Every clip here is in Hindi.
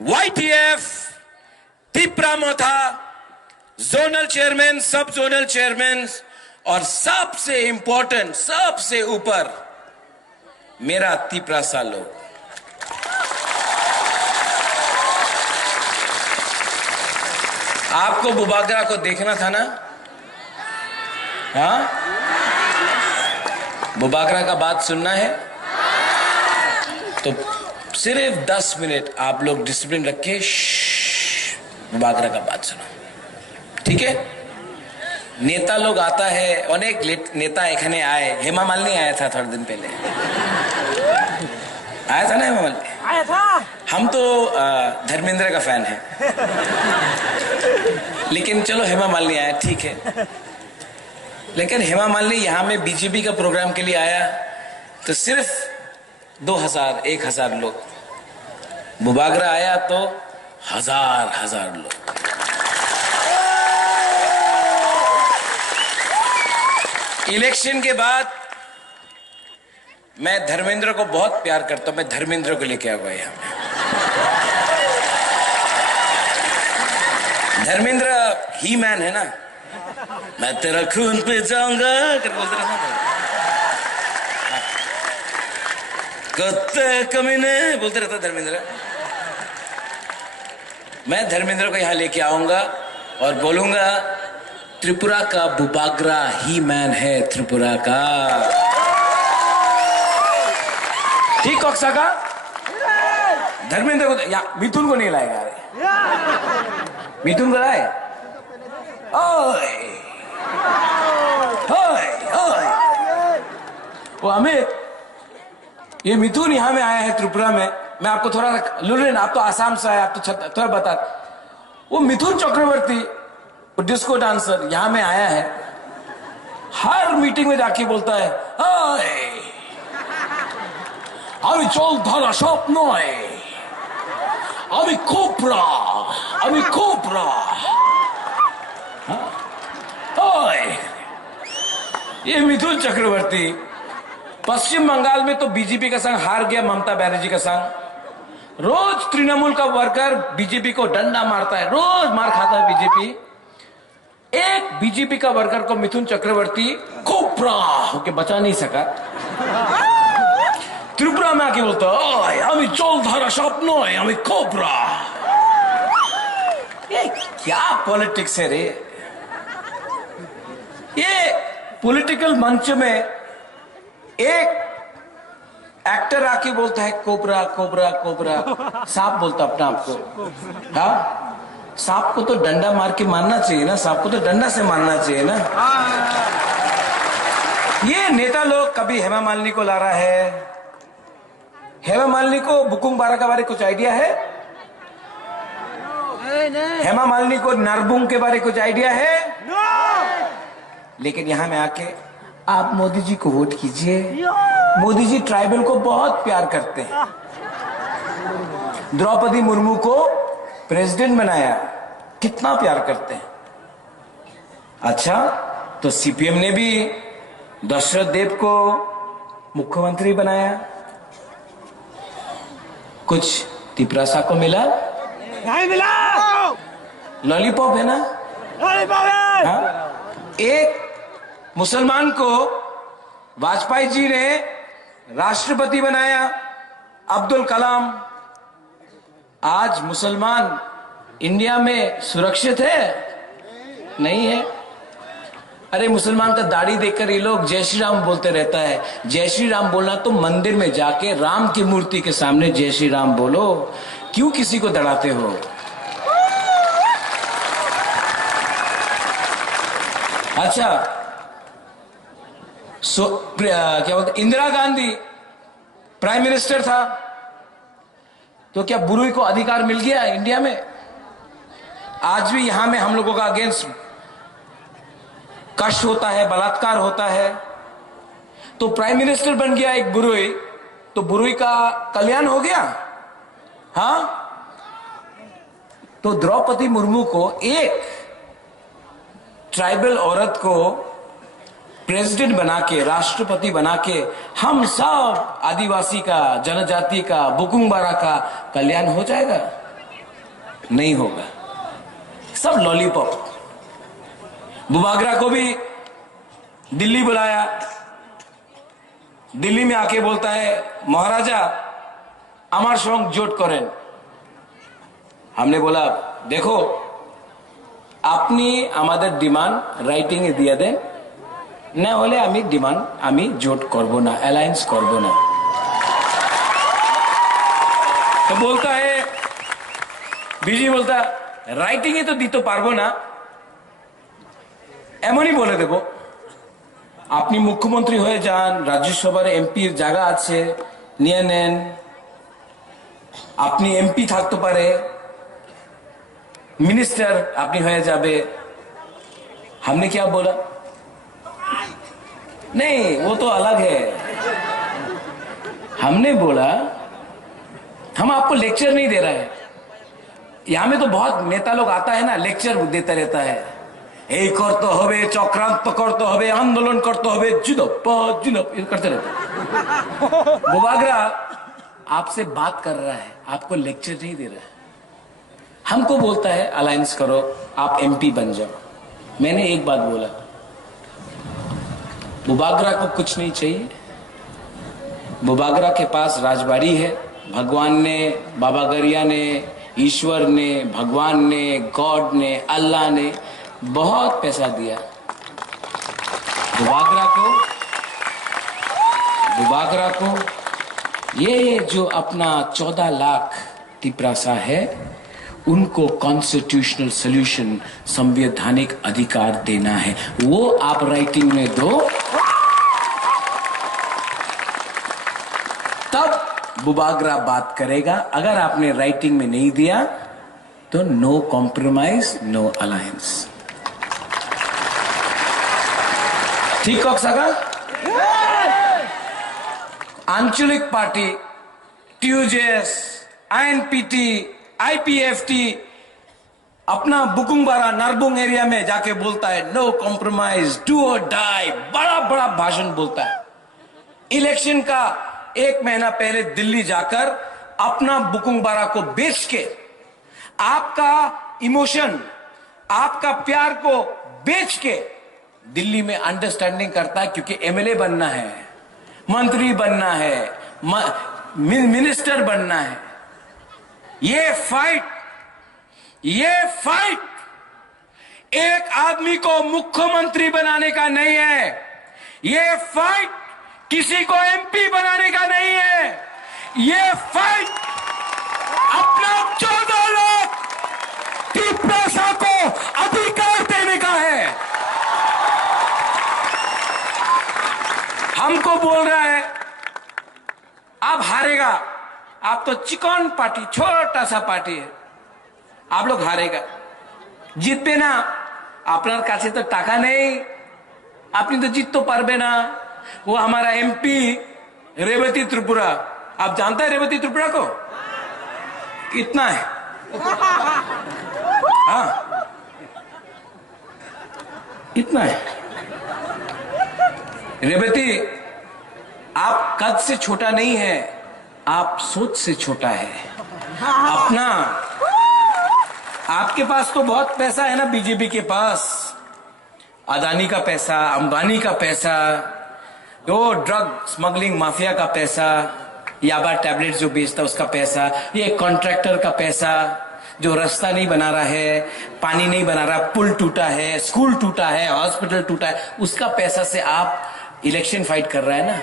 YTF, त्रिपुरा मोथा, जोनल चेयरमैन, सब जोनल चेयरमैन और सबसे इंपॉर्टेंट, सबसे ऊपर मेरा त्रिपुरा सा लोग। आपको बुबागरा को देखना था ना? हाँ, बुबागरा का बात सुनना है तो सिर्फ 10 मिनट आप लोग डिसिप्लिन रख के बुबागरा का बात सुनो, ठीक है? नेता लोग आता है, अनेक नेता एखने आए। हेमा मालिनी आया था थोड़े दिन पहले, आया था ना हेमा मालिनी? आया था। हम तो धर्मेंद्र का फैन है, लेकिन चलो हेमा मालिनी आया, ठीक है। लेकिन हेमा मालिनी यहाँ में बीजेपी का प्रोग्राम के लिए आया तो सिर्फ 2000 1000 लोग, बुबागरा आया तो हजार लोग। इलेक्शन के बाद मैं धर्मेंद्र को बहुत प्यार करता हूं, मैं धर्मेंद्र को लेके आया यहाँ में। धर्मेंद्र ही मैन है ना, मैं तेरा खून पे जाऊंगा कर बोलते रहता था, कुत्ते कमीने बोलते रहता धर्मेंद्र। मैं धर्मेंद्र को यहां लेके आऊंगा और बोलूंगा त्रिपुरा का बुबागरा ही मैन है, त्रिपुरा का। ठीक कॉक्सा का धर्मेंद्र को या मिथुन को नहीं लाएगा? मिथुन को लाए? ओए ओए ओए, वो अमित, ये मिथुन यहां में आया है त्रिपुरा में। मैं आपको थोड़ा लुलेन, आप तो आसाम से आए, आप तो थोड़ा बता। वो मिथुन चक्रवर्ती, वो डिस्को डांसर यहां में आया है, हर मीटिंग में जाके बोलता है আমি জলধারা স্বপ্ন আমি কোবরা আমি কোবरा। ये मिथुन चक्रवर्ती पश्चिम बंगाल में तो बीजेपी का संग हार गया, ममता बनर्जी का संग। रोज तृणमूल का वर्कर बीजेपी को डंडा मारता है, रोज मार खाता है बीजेपी। एक बीजेपी का वर्कर को मिथुन चक्रवर्ती कोबरा होके बचा नहीं सका। त्रिपुरा में आके बोलता है अभी जलधारा स्वप्न है अभी कोबरा। ये क्या पॉलिटिक्स है रे? ये पॉलिटिकल मंच में एक एक्टर आके बोलता है कोबरा कोबरा कोबरा, सांप बोलता अपना आपको। हाँ, सांप को तो डंडा मार के मारना चाहिए ना, सांप को तो डंडा से मारना चाहिए ना। ये नेता लोग कभी हेमा मालिनी को ला रहा है। हेमा मालिनी को बुकुंग बारा के बारे कुछ आइडिया है? हेमा मालिनी को नरबुंग के बारे कुछ आइडिया है? लेकिन यहां में आके आप मोदी जी को वोट कीजिए। मोदी जी ट्राइबल को बहुत प्यार करते हैं। द्रौपदी मुर्मू को प्रेसिडेंट बनाया, कितना प्यार करते हैं। अच्छा, तो सीपीएम ने भी दशरथ देव को मुख्यमंत्री बनाया। कुछ त्रिपुरा को मिला? नहीं मिला। लॉलीपॉप है ना? लॉलीपॉप है। हाँ? एक मुसलमान को वाजपेयी जी ने राष्ट्रपति बनाया, अब्दुल कलाम। आज मुसलमान इंडिया में सुरक्षित है? नहीं है। अरे मुसलमान का दाढ़ी देखकर ये लोग जय श्री राम बोलते रहता है। जय श्री राम बोलना तो मंदिर में जाके राम की मूर्ति के सामने जय श्री राम बोलो, क्यों किसी को दड़ाते हो? अच्छा, क्या बोलते, इंदिरा गांधी प्राइम मिनिस्टर था तो क्या बुरुई को अधिकार मिल गया इंडिया में? आज भी यहां में हम लोगों का अगेंस्ट कष्ट होता है, बलात्कार होता है। तो प्राइम मिनिस्टर बन गया एक बुरुई, तो बुरुई का कल्याण हो गया। हाँ, तो द्रौपदी मुर्मू को, एक ट्राइबल औरत को प्रेसिडेंट बना के, राष्ट्रपति बना के हम सब आदिवासी का, जनजाति का, बुकुंग बारा का कल्याण हो जाएगा। नहीं होगा, सब लॉलीपॉप। बुबागरा को भी दिल्ली बुलाया, दिल्ली में आके बोलता है महाराजा আমার সঙ্গে জোট করেন। हमने बोला देखो আপনি আমাদের ডিমান্ড রাইটিং এ দিয়ে দেন, না হলে আমি ডিমান্ড আমি জোট করব না, অ্যালায়েন্স করব না। तो बोलता है বিজি बोलता রাইটিং এ তো দিতে পারবো না, এমনই বলে দেব আপনি মুখ্যমন্ত্রী হয়ে যান, রাজ্যসভার এমপির জায়গা আছে নিয়ে নেন, আপনি এমপি থাকতে পারে, मिनिस्टर अपनी हो जाबे। हमने क्या बोला, नहीं वो तो अलग है। हमने बोला हम आपको लेक्चर नहीं दे रहे हैं, यहां में तो बहुत नेता लोग आता है ना, लेक्चर देता रहता है, এই করতে হবে, চক্রান্ত করতে হবে, आंदोलन करते হবে, जुदो करते रहता है। बुबागरा आपसे बात कर रहा है, आपको लेक्चर नहीं दे रहा है। हमको बोलता है अलायंस करो, आप एमपी बन जाओ। मैंने एक बात बोला, बुबागरा को कुछ नहीं चाहिए, बुबागरा के पास राजबाड़ी है, भगवान ने, बाबा गरिया ने, ईश्वर ने, भगवान ने, गॉड ने, अल्लाह ने बहुत पैसा दिया बुबागरा को। ये जो अपना 14 लाख तिपरासा है, उनको कॉन्स्टिट्यूशनल सोल्यूशन, संवैधानिक अधिकार देना है, वो आप राइटिंग में दो, तब बुबागरा बात करेगा। अगर आपने राइटिंग में नहीं दिया तो नो कॉम्प्रोमाइज, नो अलायंस। ठीक हो सका? आंचलिक पार्टी, टीयूजेएस, आईएनपीटी, आईपीएफटी अपना बुकुंगबारा नरबुंग एरिया में जाके बोलता है नो कॉम्प्रोमाइज, डू और डाई, बड़ा बड़ा भाषण बोलता है। इलेक्शन का 1 महीना पहले दिल्ली जाकर अपना बुकुंगबारा को बेच के, आपका इमोशन, आपका प्यार को बेच के दिल्ली में अंडरस्टैंडिंग करता है, क्योंकि एमएलए बनना है, मंत्री बनना है, मिनिस्टर बनना है। ये फाइट एक आदमी को मुख्यमंत्री बनाने का नहीं है, ये फाइट किसी को एमपी बनाने का नहीं है, ये फाइट अपना 14 लाख तिपरासा को अधिकार देने का है। हमको बोल रहा है आप हारेगा, आप तो चिकन पार्टी, छोटा सा पार्टी है, आप लोग हारेगा, জিতবে না, আপনার কাছে তো টাকা নেই, আপনি तो जीत तो पारबे ना। वो हमारा एमपी रेवती त्रिपुरा, आप जानते हैं रेवती त्रिपुरा को कितना है? हाँ इतना है। रेवती आप कद से छोटा नहीं है, आप सोच से छोटा है। अपना आपके पास तो बहुत पैसा है ना, बीजेपी के पास अदानी का पैसा, अंबानी का पैसा, वो ड्रग स्मगलिंग माफिया का पैसा, याबा टैबलेट जो बेचता उसका पैसा, ये कॉन्ट्रैक्टर का पैसा जो रास्ता नहीं बना रहा है, पानी नहीं बना रहा, पुल टूटा है, स्कूल टूटा है, हॉस्पिटल टूटा है, उसका पैसा से आप इलेक्शन फाइट कर रहा है ना।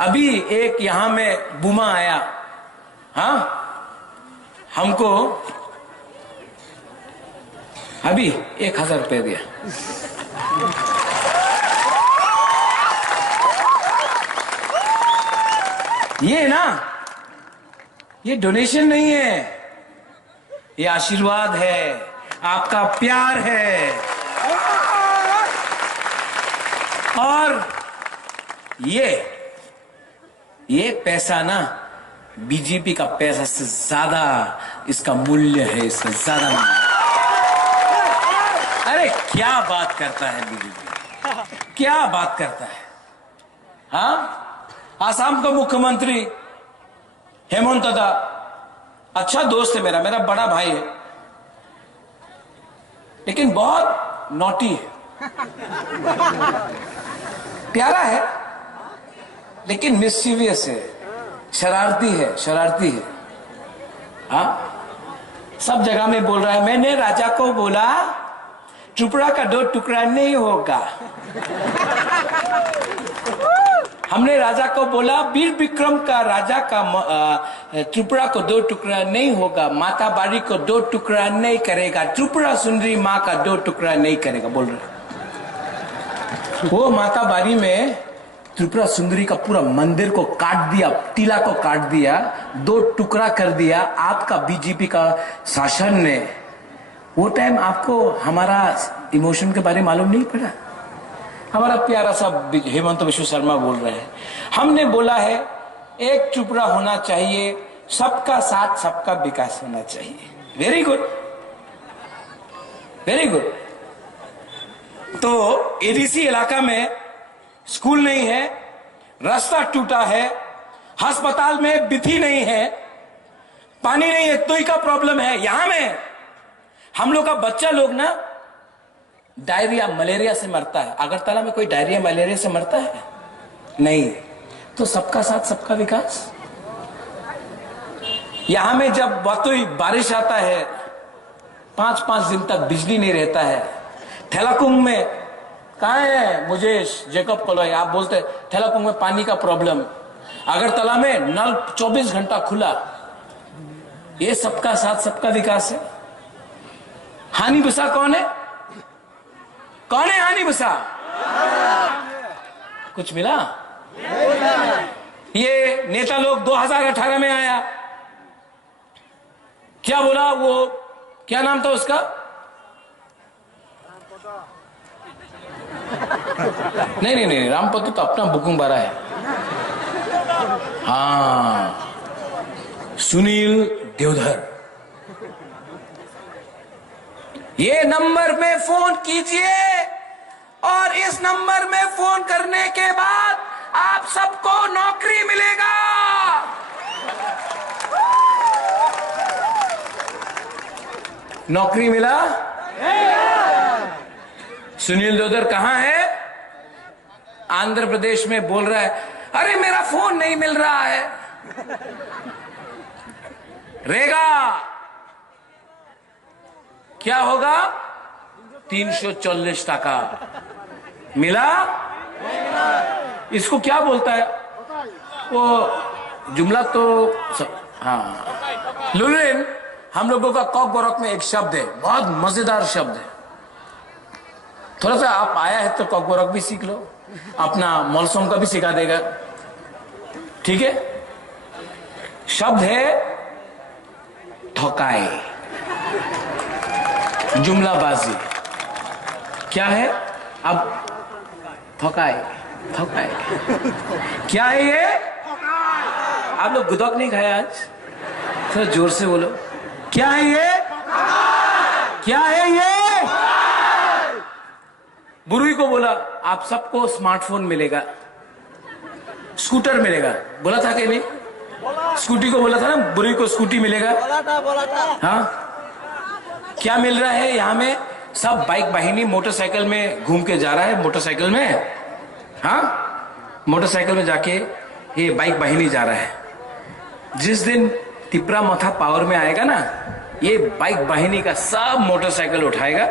अभी एक यहां में बुमा आया, हाँ हमको अभी 1000 रुपए दिया। ये ना, ये डोनेशन नहीं है, ये आशीर्वाद है, आपका प्यार है। और ये पैसा ना बीजेपी का पैसा से ज्यादा इसका मूल्य है, इसका ज्यादा मूल्य। अरे क्या बात करता है बीजेपी, क्या बात करता है। हाँ, आसाम का मुख्यमंत्री हेमंत दा अच्छा दोस्त है मेरा बड़ा भाई है, लेकिन बहुत नॉटी है, प्यारा है लेकिन मिस्चीवियस है, शरारती है, शरारती है। हाँ, सब जगह में बोल रहा है, मैंने राजा को बोला टुकड़ा का 2 टुकड़ा नहीं होगा। हमने राजा को बोला वीर विक्रम का राजा का त्रिपुरा को 2 टुकड़ा नहीं होगा, माता बारी को 2 टुकड़ा नहीं करेगा, त्रिपुरा सुंदरी माँ का 2 टुकड़ा नहीं करेगा, बोल रहे। वो माता बारी में त्रिपुरा सुंदरी का पूरा मंदिर को काट दिया, टीला को काट दिया, 2 टुकड़ा कर दिया आपका बीजेपी का शासन ने। वो टाइम आपको हमारा इमोशन के बारे में मालूम नहीं पड़ा। हमारा प्यारा सा हेमंत विश्व शर्मा बोल रहे हैं, हमने बोला है एक टुकड़ा होना चाहिए, सबका साथ सबका विकास होना चाहिए। Very good, very good. तो एडीसी इलाका में स्कूल नहीं है, रास्ता टूटा है, अस्पताल में बिथी नहीं है, पानी नहीं है, तोई का प्रॉब्लम है। यहां में हम लोग का बच्चा लोग ना डायरिया मलेरिया से मरता है। अगरतला में कोई डायरिया मलेरिया से मरता है? नहीं। तो सबका साथ सबका विकास। यहां में जब बारिश आता है 5-5 दिन तक बिजली नहीं रहता है। थेलाकुंग में कहा है मुझे जेकब कोलोई, आप बोलते थेलाकुंग में पानी का प्रॉब्लम, अगरतला में नल 24 घंटा खुला। ये सबका साथ सबका विकास है। हानि बसा कौन है? कौन है हानि बसा? कुछ मिला? ये नेता लोग 2018 में आया, क्या बोला? वो क्या नाम था उसका? नहीं, रामपति तो अपना बुकिंग भरा है। हाँ, सुनील देवधर। ये नंबर में फोन कीजिए और इस नंबर में फोन करने के बाद आप सबको नौकरी मिलेगा। नौकरी मिला? सुनील देवधर कहां है? आंध्र प्रदेश में बोल रहा है, अरे मेरा फोन नहीं मिल रहा है। रहेगा क्या होगा? 340 टका मिला? इसको क्या बोलता है वो जुमला? तो हाँ, लुलिन हम लोगों का कॉक बोरक में एक शब्द है, बहुत मजेदार शब्द है। थोड़ा सा आप आया है तो कॉक बोरक भी सीख लो, अपना मौलसोम का भी सिखा देगा, ठीक है? शब्द है ठोकाए, जुमलाबाजी। क्या है? अब ठोकाए क्या है ये? आप लोग गुदक नहीं खाया आज? थोड़ा जोर से बोलो, क्या है ये? क्या है ये? बुरुई को बोला आप सबको स्मार्टफोन मिलेगा, स्कूटर मिलेगा, बोला था कि नहीं? स्कूटी को बोला था ना, बुरुई को स्कूटी मिलेगा। बोला था। हाँ, क्या मिल रहा है यहाँ में? सब बाइक वाहिनी मोटरसाइकिल में घूम के जा रहा है, मोटरसाइकिल में। हाँ, मोटरसाइकिल में जाके ये बाइक वाहिनी जा रहा है। जिस दिन तिपरा मथा पावर में आएगा ना, ये बाइक वाहिनी का सब मोटरसाइकिल उठाएगा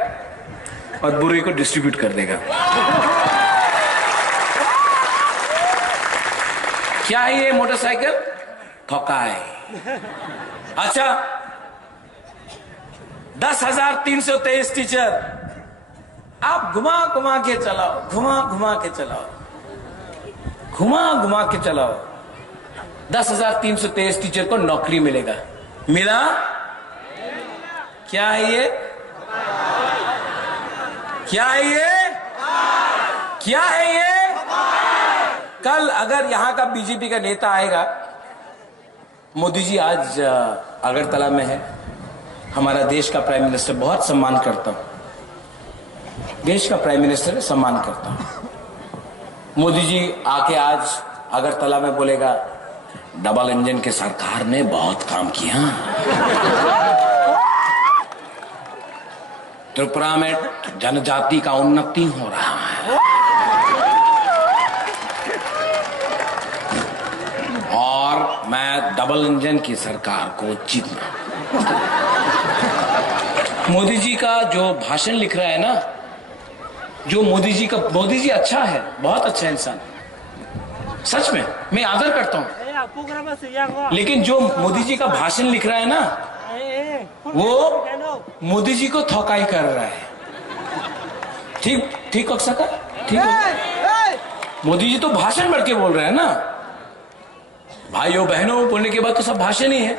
और बुरी को डिस्ट्रीब्यूट कर देगा। क्या है ये मोटरसाइकिल? ठोकाए। अच्छा, 10,323 टीचर आप घुमा घुमा के चलाओ, घुमा घुमा के चलाओ, घुमा घुमा के चलाओ, 10,323 टीचर को नौकरी मिलेगा। मिला? क्या है ये? क्या है ये? क्या है ये? कल अगर यहां का बीजेपी का नेता आएगा, मोदी जी आज अगरतला में है, हमारा देश का प्राइम मिनिस्टर, बहुत सम्मान करता हूं, देश का प्राइम मिनिस्टर सम्मान करता हूं। मोदी जी आके आज अगरतला में बोलेगा, डबल इंजन के सरकार ने बहुत काम किया, त्रिपुरा में जनजाति का उन्नति हो रहा है और मैं डबल इंजन की सरकार को जीतना। मोदी जी का जो भाषण लिख रहा है ना, जो मोदी जी अच्छा है, बहुत अच्छा इंसान, सच में मैं आदर करता हूं, लेकिन जो मोदी जी का भाषण लिख रहा है ना, वो मोदी जी को थोकाई कर रहा है। ठीक हो सका? ठीक हो? मोदी जी तो भाषण बढ़ के बोल रहे हैं ना, भाइयों बहनों बोलने के बाद तो सब भाषण ही है।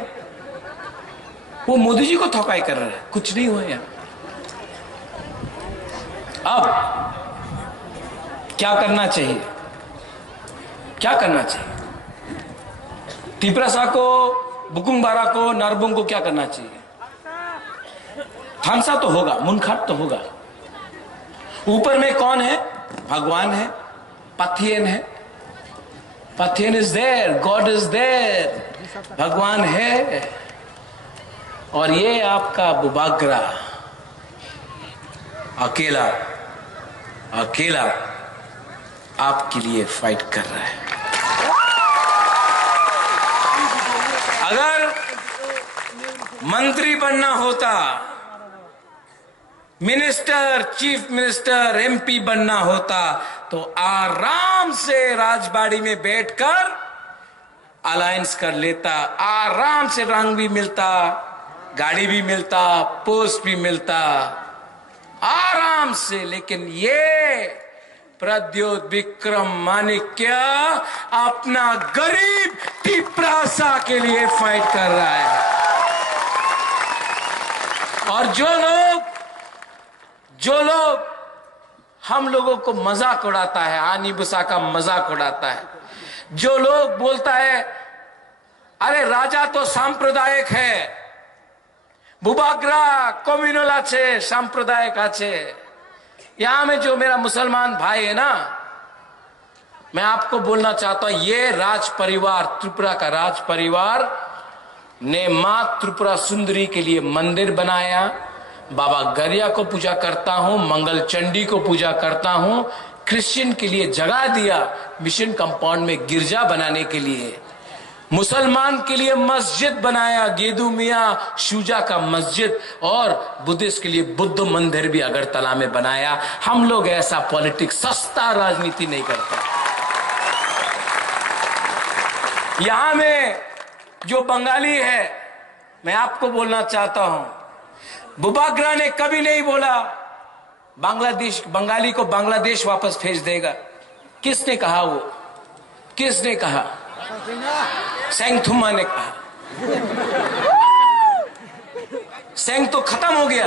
वो मोदी जी को थोकाई कर रहे हैं, कुछ नहीं हुआ यार। अब क्या करना चाहिए? क्या करना चाहिए? तिपरासा को, बुकुंग बारा को, नरबुंग को क्या करना चाहिए? थानसा तो होगा, मुनखाट तो होगा। ऊपर में कौन है? भगवान है, पथियन है। Pathian is there, God is there, भगवान है। और ये आपका बुबाग्रा अकेला आपके लिए फाइट कर रहा है। अगर मंत्री बनना होता, मिनिस्टर, चीफ मिनिस्टर, एमपी बनना होता, तो आराम से राजबाड़ी में बैठकर अलायंस कर लेता, आराम से रंग भी मिलता, गाड़ी भी मिलता, पोस्ट भी मिलता, आराम से। लेकिन ये प्रद्योत विक्रम माणिक्य अपना गरीब तिपरासा के लिए फाइट कर रहा है। और जो लोग हम लोगों को मजाक उड़ाता है, आनी बुसा का मजाक उड़ाता है, जो लोग बोलता है अरे राजा तो सांप्रदायिक है, बुबाग्रा कम्युनल आछे, सांप्रदायिक आछे। यहां में जो मेरा मुसलमान भाई है ना, मैं आपको बोलना चाहता हूं, ये राज परिवार, त्रिपुरा का राज परिवार ने मां त्रिपुरा सुंदरी के लिए मंदिर बनाया, बाबा गरिया को पूजा करता हूं, मंगल चंडी को पूजा करता हूं, क्रिश्चियन के लिए जगह दिया मिशन कंपाउंड में गिरजा बनाने के लिए, मुसलमान के लिए मस्जिद बनाया, गेदू मियां शुजा का मस्जिद, और बुद्धिस्ट के लिए बुद्ध मंदिर भी अगरतला में बनाया। हम लोग ऐसा पॉलिटिक्स, सस्ता राजनीति नहीं करते। यहां में जो बंगाली है, मैं आपको बोलना चाहता हूं, बुबाग्रा ने कभी नहीं बोला बंगाली को बांग्लादेश वापस भेज देगा। किसने कहा? वो किसने कहा? सेंगथुमा ने कहा। सेंग तो खत्म हो गया।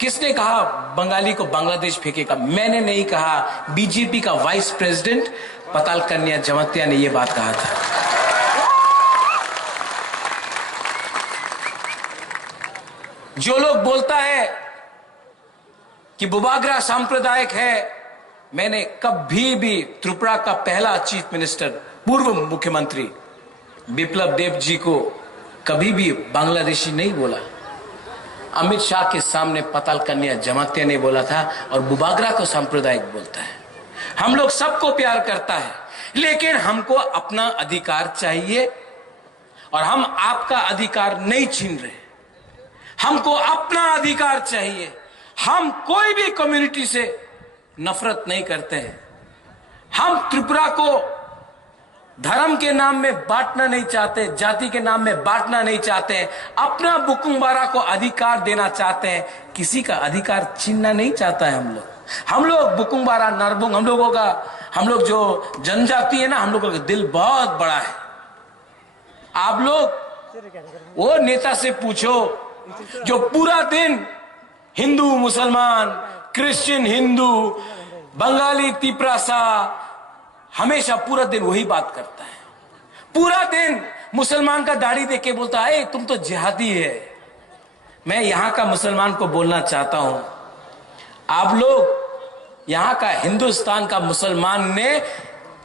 किसने कहा बंगाली को बांग्लादेश फेंकेगा? मैंने नहीं कहा, बीजेपी का वाइस प्रेसिडेंट पताल कन्या जमातिया ने यह बात कहा था। जो लोग बोलता है कि बुबाग्रा सांप्रदायिक है, मैंने कभी भी त्रिपुरा का पहला चीफ मिनिस्टर, पूर्व मुख्यमंत्री बिप्लब देव जी को कभी भी बांग्लादेशी नहीं बोला। अमित शाह के सामने पताल कन्या जमातिया ने बोला था, और बुबाग्रा को सांप्रदायिक बोलता है। हम लोग सबको प्यार करता है, लेकिन हमको अपना अधिकार चाहिए, और हम आपका अधिकार नहीं छीन रहे। हमको अपना अधिकार चाहिए। हम कोई भी कम्युनिटी से नफरत नहीं करते हैं। हम त्रिपुरा को धर्म के नाम में बांटना नहीं चाहते, जाति के नाम में बांटना नहीं चाहते हैं। अपना बुकुंग बारा को अधिकार देना चाहते हैं, किसी का अधिकार छीनना नहीं चाहता है। हम लोग बुकुंग बारा, नरबुंग, हम लोग जो जनजाति है ना, हम लोगों का दिल बहुत बड़ा है। आप लोग वो नेता से पूछो जो पूरा दिन हिंदू मुसलमान, क्रिश्चियन हिंदू, बंगाली तिपरासा, हमेशा पूरा दिन वही बात करता है। पूरा दिन मुसलमान का दाढ़ी देख के बोलता है तुम तो जिहादी है। मैं यहां का मुसलमान को बोलना चाहता हूं, आप लोग यहां का हिंदुस्तान का मुसलमान ने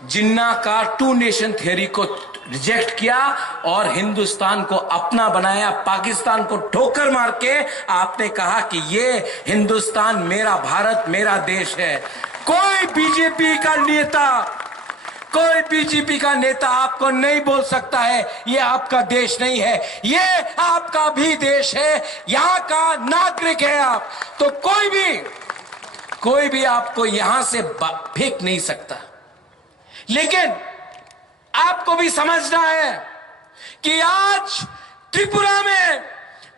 जिन्ना का 2 नेशन थ्योरी को रिजेक्ट किया और हिंदुस्तान को अपना बनाया, पाकिस्तान को ठोकर मार के आपने कहा कि ये हिंदुस्तान मेरा भारत मेरा देश है। कोई बीजेपी का नेता आपको नहीं बोल सकता है ये आपका देश नहीं है, ये आपका भी देश है, यहां का नागरिक है आप। तो कोई भी आपको यहां से फेंक नहीं सकता। लेकिन आपको भी समझना है कि आज त्रिपुरा में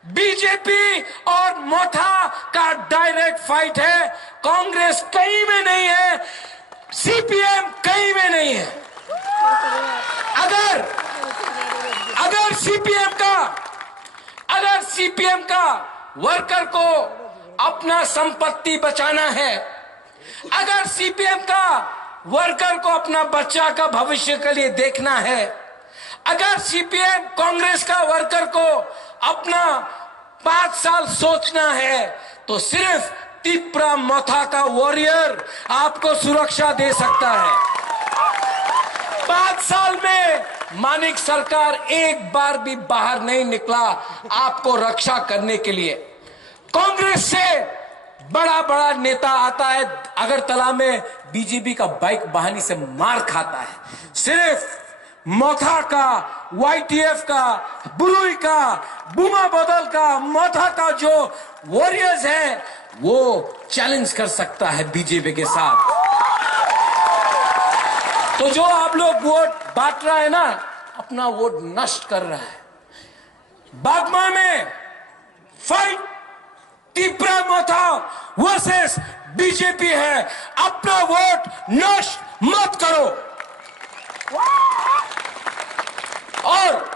बीजेपी और मोथा का डायरेक्ट फाइट है। कांग्रेस कहीं में नहीं है, सीपीएम कहीं में नहीं है। अगर सीपीएम का वर्कर को अपना संपत्ति बचाना है, अगर सीपीएम का वर्कर को अपना बच्चा का भविष्य के लिए देखना है, अगर सीपीएम कांग्रेस का वर्कर को अपना 5 साल सोचना है, तो सिर्फ त्रिपुरा मोथा का वॉरियर आपको सुरक्षा दे सकता है। 5 साल में मानिक सरकार एक बार भी बाहर नहीं निकला आपको रक्षा करने के लिए। कांग्रेस से बड़ा नेता आता है अगरतला में, बीजेपी का बाइक बहानी से मार खाता है। सिर्फ मोथा का, वाईटीएफ का, बुरुई का, बुमा बदल का, मोथा का जो वॉरियर्स हैं वो चैलेंज कर सकता है बीजेपी के साथ। तो जो आप लोग वोट बांट रहा है ना, अपना वोट नष्ट कर रहा है। बागमा में फाइट त्रिपुरा मोथा वर्सेस बीजेपी है, अपना वोट नष्ट मत करो। और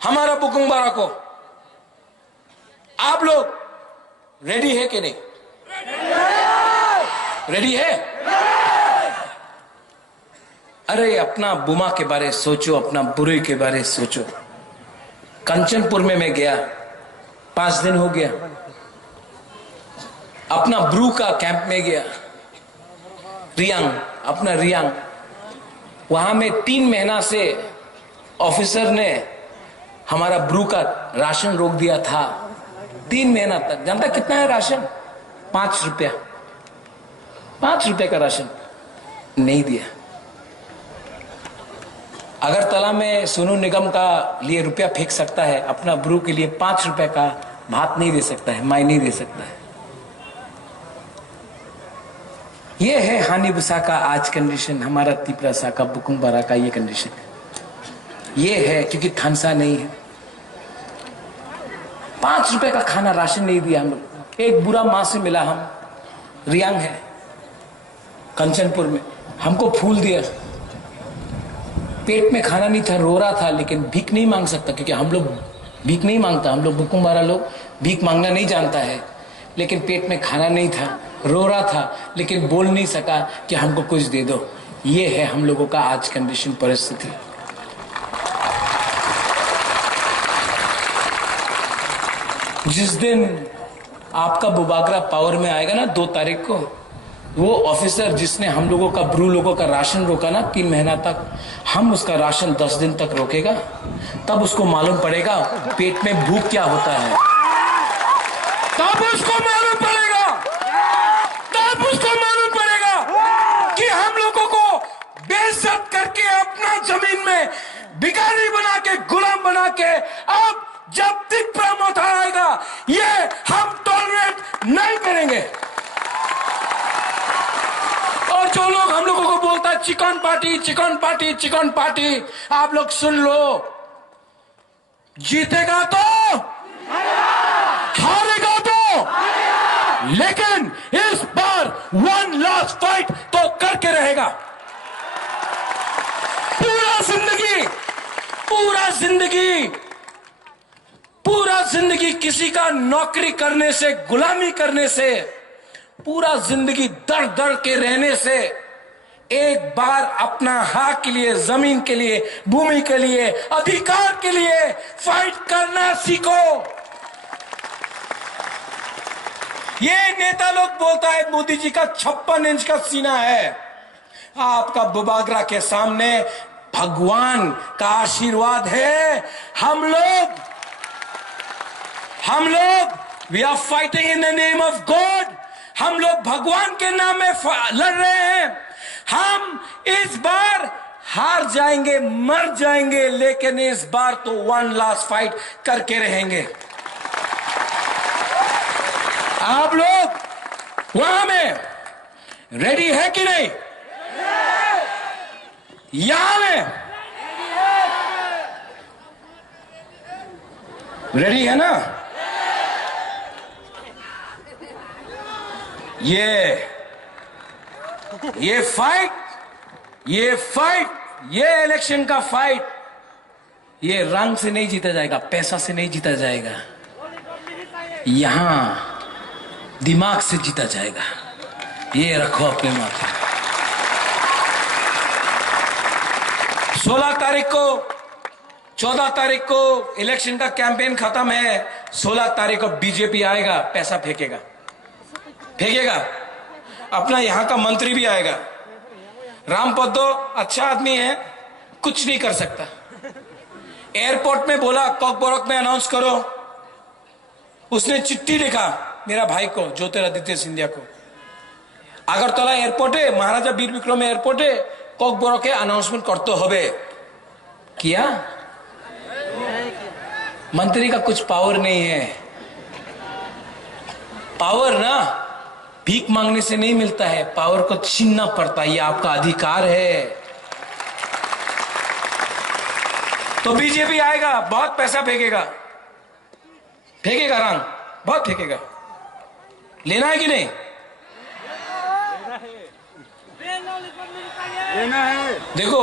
हमारा बुकुंबारा को आप लोग रेडी है कि नहीं? रेडी है? अरे अपना बुमा के बारे सोचो, अपना बुरे के बारे सोचो। कंचनपुर में मैं गया, 5 दिन हो गया। अपना ब्रू का कैंप में गया, रियांग, वहां में 3 महीना से ऑफिसर ने हमारा ब्रू का राशन रोक दिया था। 3 महीना तक। जानता कितना है राशन? 5 रुपया। 5 रुपए का राशन नहीं दिया। अगरतला में सोनू निगम का लिए रुपया फेंक सकता है, अपना ब्रू के लिए 5 रुपए का भात नहीं दे सकता है, माई नहीं दे सकता है। ये है हानिबुसा का आज कंडीशन, हमारा त्रिपुरा सा का बुकुंबारा का ये कंडीशन ये है, क्योंकि थानसा नहीं है। 5 रुपए का खाना राशन नहीं दिया हम लोग। एक बुरा मां से मिला, हम रियांग है कंचनपुर में, हमको फूल दिया। पेट में खाना नहीं था, रो रहा था, लेकिन भीख नहीं मांग सकता, क्योंकि हम लोग भीख नहीं मांगता। हम लोग बुकुंबारा लोग भीख मांगना नहीं जानता है। लेकिन पेट में खाना नहीं था, रो रहा था, लेकिन बोल नहीं सका कि हमको कुछ दे दो। ये है हम लोगों का आज कंडीशन, परिस्थिति। जिस दिन आपका बुबागरा पावर में आएगा ना 2 तारीख को, वो ऑफिसर जिसने हम लोगों का, ब्रू लोगों का राशन रोका ना 3 महीना तक, हम उसका राशन 10 दिन तक रोकेगा। तब उसको मालूम पड़ेगा पेट में भूख क्या होता है। तब उसको मालूम पड़ेगा कि हम लोगों को बेइज्जत करके अपना जमीन में भिखारी बना के, गुलाम बना के, अब जब त्रिपुरा मोथा आएगा ये हम टॉलरेट नहीं करेंगे। और जो लोग हम लोगों को बोलता है चिकन पार्टी, आप लोग सुन लो, जीतेगा तो, हारेगा तो, लेकिन इस बार 1 लास्ट फाइट तो करके रहेगा। पूरा जिंदगी किसी का नौकरी करने से, गुलामी करने से, पूरा जिंदगी दर के रहने से, एक बार अपना हक के लिए, जमीन के लिए, भूमि के लिए, अधिकार के लिए फाइट करना सीखो। ये नेता लोग बोलता है मोदी जी का 56 इंच का सीना है। आपका बुबागरा के सामने भगवान का आशीर्वाद है। हम लोग we are fighting in the name of God. हम लोग भगवान के नाम में लड़ रहे हैं। हम इस बार हार जाएंगे, मर जाएंगे, लेकिन इस बार तो वन लास्ट फाइट करके रहेंगे। आप लोग वहां में रेडी है कि नहीं? यहां में रेडी है ना? ये फाइट, ये इलेक्शन का फाइट, ये रंग से नहीं जीता जाएगा, पैसा से नहीं जीता जाएगा, यहां दिमाग से जीता जाएगा। ये रखो अपने माथे। 16 तारीख को 14 तारीख को इलेक्शन का कैंपेन खत्म है। 16 तारीख को बीजेपी आएगा, पैसा फेंकेगा। अपना यहां का मंत्री भी आएगा। रामपदो अच्छा आदमी है, कुछ नहीं कर सकता। एयरपोर्ट में बोला कॉकबोरक में अनाउंस करो, उसने चिट्ठी लिखा मेरा भाई को, ज्योतिरादित्य सिंधिया को। अगरतला एयरपोर्ट है, महाराजा वीर विक्रम एयरपोर्ट है, कॉकबोरक अनाउंसमेंट करते होबे। किया? मंत्री का कुछ पावर नहीं है। पावर ना भीख मांगने से नहीं मिलता है, पावर को छीनना पड़ता है, ये आपका अधिकार है। तो बीजेपी आएगा, बहुत पैसा फेंकेगा रंग, बहुत फेंकेगा। लेना है कि नहीं? लेना है। देखो,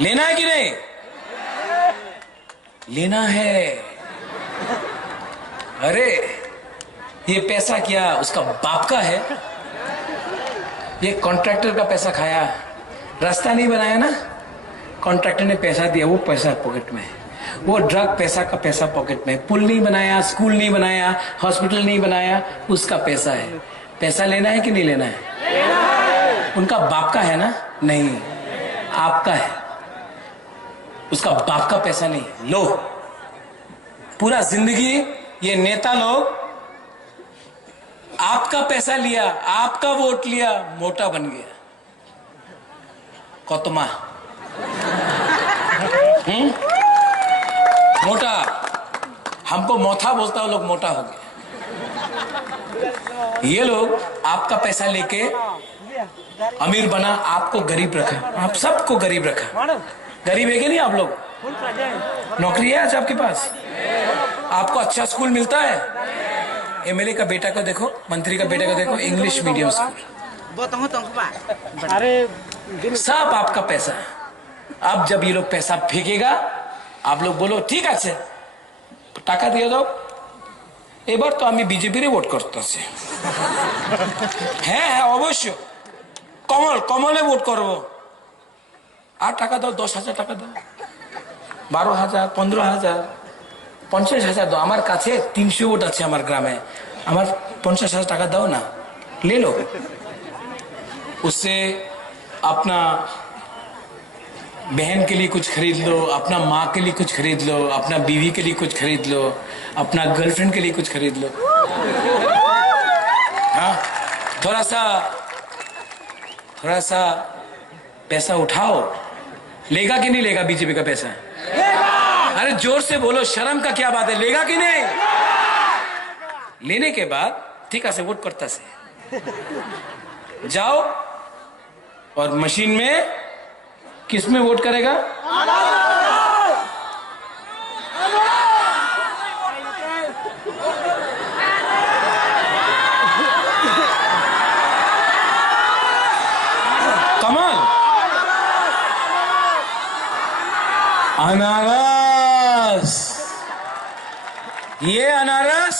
लेना है कि नहीं? लेना है। अरे ये पैसा क्या उसका बाप का है? ये कॉन्ट्रैक्टर का पैसा खाया। रास्ता नहीं बनाया ना, कॉन्ट्रैक्टर ने पैसा दिया, वो पैसा पॉकेट में। वो ड्रग पैसा का पैसा पॉकेट में। पुल नहीं बनाया, स्कूल नहीं बनाया, हॉस्पिटल नहीं बनाया, उसका पैसा है। पैसा लेना है कि नहीं लेना है? उनका बाप का है ना? नहीं, आपका है। उसका बाप का पैसा नहीं। लो, पूरा जिंदगी ये नेता लोग आपका पैसा लिया, आपका वोट लिया, मोटा बन गया। कौतमा मोटा, हमको मोथा बोलता है, लोग मोटा हो गए। ये लोग आपका पैसा लेके अमीर बना, आपको गरीब रखा। आप सबको गरीब रखा। गरीब है कि नहीं आप लोग? नौकरी है आज आपके पास? आपको अच्छा स्कूल मिलता है? एमएलए का बेटा को देखो, मंत्री का बेटा को देखो, इंग्लिश मीडियम स्कूल। अरे सब आपका पैसा है। अब जब ये लोग पैसा फेंकेगा, आप लोग बोलो ठीक আছে, টাকা দিয়ে দাও, এবার তো আমি বিজেপিরে ভোট করতেছি। হ্যাঁ হ্যাঁ অবশ্য কমলে ভোট করব। আর টাকা দাও, 10,000 টাকা দাও, 12,000, 15,000, 50,000 দাও। আমার কাছে 300 ভোট আছে আমার গ্রামে, আমার 50,000 টাকা দাও না, ले लो। उससे अपना बहन के लिए कुछ खरीद लो, अपना माँ के लिए कुछ खरीद लो, अपना बीवी के लिए कुछ खरीद लो, अपना गर्लफ्रेंड के लिए कुछ खरीद लो। हाँ, थोड़ा सा पैसा उठाओ। लेगा कि नहीं लेगा बीजेपी का पैसा? अरे जोर से बोलो, शर्म का क्या बात है? लेगा कि नहीं? लेने के बाद ठीक है, वोट करता से जाओ और मशीन में किस में वोट करेगा? कमल। अनारस, ये अनारस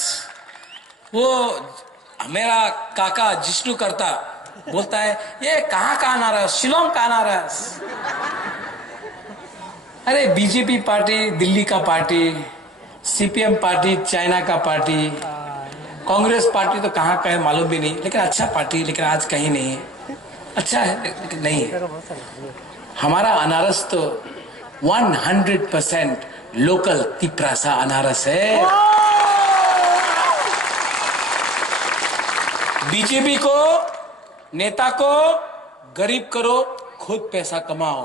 वो मेरा काका जिष्णु करता बोलता है, ये कहाँ का अनारस? शिलोंग का अनारस। अरे बीजेपी पार्टी दिल्ली का पार्टी, सीपीएम पार्टी चाइना का पार्टी, कांग्रेस पार्टी तो कहाँ का है मालूम भी नहीं, लेकिन अच्छा पार्टी, लेकिन आज कहीं नहीं है। अच्छा है लेकिन नहीं है। हमारा अनारस तो 100% लोकल तिपरासा अनारस है। बीजेपी को, नेता को गरीब करो, खुद पैसा कमाओ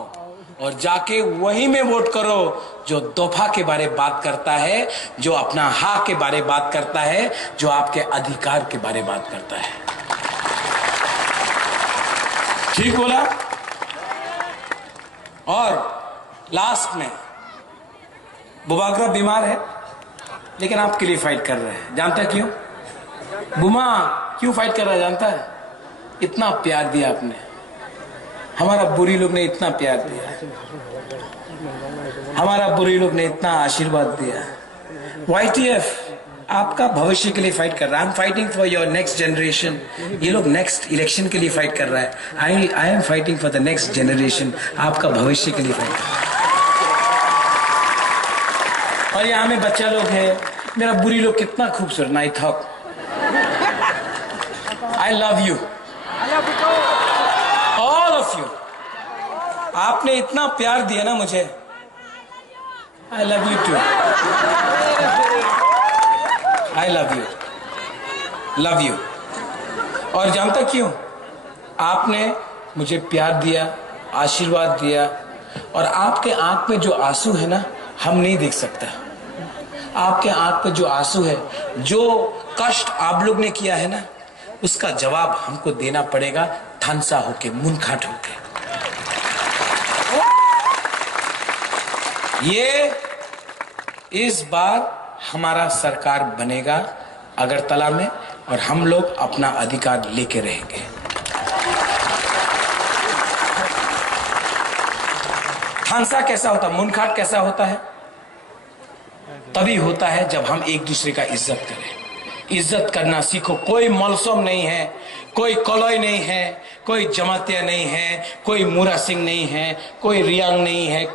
और जाके वही में वोट करो जो दफा के बारे बात करता है, जो अपना हक के बारे बात करता है, जो आपके अधिकार के बारे बात करता है। ठीक बोला? और लास्ट में बुबागरा बीमार है लेकिन आपके लिए फाइट कर रहे हैं। जानता है क्यों? बुमा क्यों फाइट कर रहा है जानता है? इतना प्यार दिया आपने, हमारा बुरी लोग ने इतना प्यार दिया, हमारा बुरी लोग ने इतना आशीर्वाद दिया। YTF आपका भविष्य के लिए फाइट कर रहा है। I am fighting for your next generation. ये लोग नेक्स्ट इलेक्शन के लिए फाइट कर रहा है। I am fighting for the next generation. आपका भविष्य के लिए फाइट कर रहा है। और यहाँ में बच्चा लोग है, मेरा बुरी लोग कितना खूबसूरत। नाई थॉक, I love you all of you. आपने इतना प्यार दिया ना मुझे, I love you too. I love you. और जानता क्यों? आपने मुझे प्यार दिया, आशीर्वाद दिया, और आपके आंख में जो आंसू है ना, हम नहीं देख सकता। आपके आंख में जो आंसू है, जो कष्ट आप लोग ने किया है ना, उसका जवाब हमको देना पड़ेगा थानसा होके, मुनखाट होके। ये इस बार हमारा सरकार बनेगा अगरतला में, और हम लोग अपना अधिकार लेके रहेंगे। थानसा कैसा होता, मुनखाट कैसा होता है? तभी होता है जब हम एक दूसरे का इज्जत करें। इज्जत करना सीखो। कोई मौलसम नहीं है, कोई कलौय नहीं है, कोई जमातिया नहीं है, कोई मूरा सिंह नहीं है, कोई रियांग नहीं है।